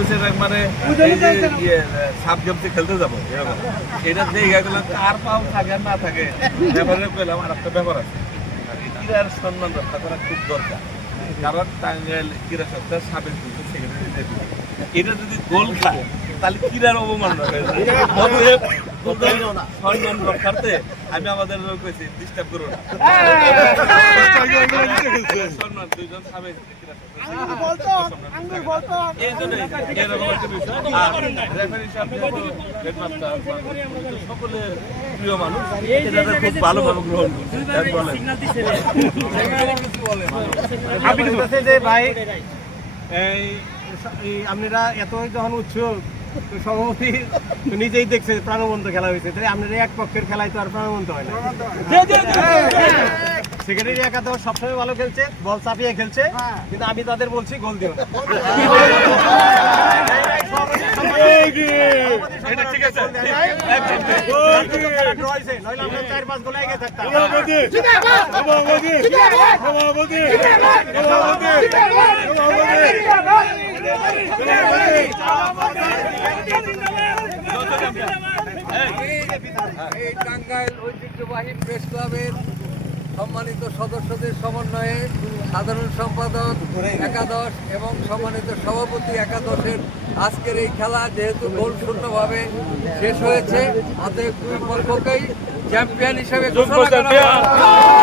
এই যে ইয়ে সাপ জমতে খেলতে যাব এরকম। এটা দেখে গেলাম কার পাও থাকে না থাকে ব্যাপারে পেলাম আর একটা ব্যাপার আছে। ক্রীড়ার সম্মান রক্ষা করা খুব দরকার। কারণ টাঙ্গাইল ক্রীড়া সপ্তাহ সাবেক সেক্রেটারি এটা যদি গোল খায় তাহলে ক্রীড়ার অবমান হয়ে যায়। অতএব ওদের সম্মান রক্ষার্থে আমি আমাদের কইছি ডিস্টার্ব করো না। সম্মান দুইজন সাবেক ক্রীড়া সদস্য। এই জন্যই এরকম একটা বিষয়। আর referee সাহেব যেহেতু headmaster, সকলের প্রিয় মানুষ খুব ভালোভাবে গ্রহণ করছে এক বলেন। আপনি বলতে যে ভাই এই আপনারা এত যখন উৎসুক সভাপতি নিজেই দেখছে প্রাণবন্ত খেলা হয়েছে তাই আপনারা এক পক্ষের খেলায় তো আর প্রাণবন্ত হয় না সেক্রেটারি একাদশ সবসময় ভালো খেলছে বল চাপিয়ে খেলছে কিন্তু আমি তাদের বলছি গোল দিও না। এই টাঙ্গাইল ঐতিহ্যবাহী প্রেস ক্লাবের সম্মানিত সদস্যদের সমন্বয়ে সাধারণ সম্পাদক একাদশ এবং সম্মানিত সভাপতি একাদশের আজকের এই খেলা যেহেতু গোল শূন্যভাবে শেষ হয়েছে অতএব দুই পক্ষকেই চ্যাম্পিয়ন হিসেবে ঘোষণা করা হলো।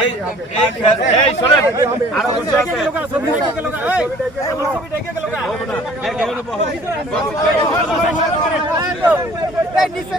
এই এই এই শোনেন আরও কিছু আছে এই কেমনে বহ এই শোনো এই চুপ এই এই আস্তে